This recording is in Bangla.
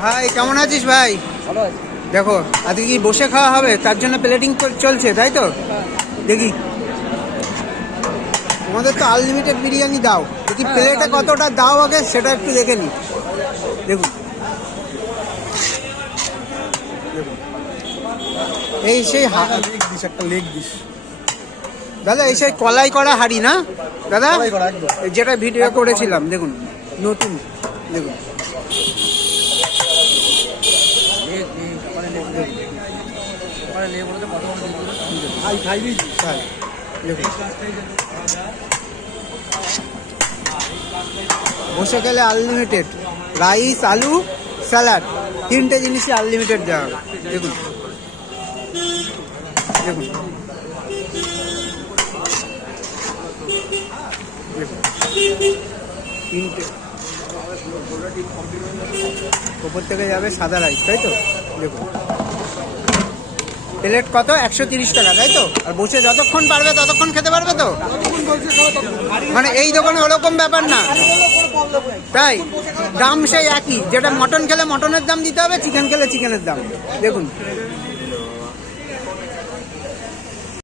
ভাই কেমন আছিস ভাই? ভালো আছে। দেখো আজকে কি বসে খাওয়া হবে, তার জন্য প্লেটিং চলছে, তাই তো? দেখি তোমাদের তো আনলিমিটেড বিরিয়ানি দাও, দেখি প্লেটে কতটা দাও আগে সেটা একটু দেখে নি। দেখুন এই সেই একটা লেগ দিস দাদা, এই সেই কলাই করা হাঁড়ি না দাদা, কলাই করা একদম। এই যেটা ভিডিও করেছিলাম, দেখুন নতুন, দেখুন বসে গেলে আনলিমিটেড রাইস, আলু, স্যালাড, তিনটে জিনিসই আনলিমিটেড দেওয়া হবে। দেখুন দেখুন তিনটে, ওপর থেকে যাবে সাদা রাইস, তাই তো? দেখুন প্লেট কত? 130 টাকা, তাই তো? আর বসে যতক্ষণ পারবে ততক্ষণ খেতে পারবে তো, মানে এই দোকানে ওরকম ব্যাপার না, তাই দাম সেই একই, যেটা মটন খেলে মটনের দাম দিতে হবে, চিকেন খেলে চিকেনের দাম। দেখুন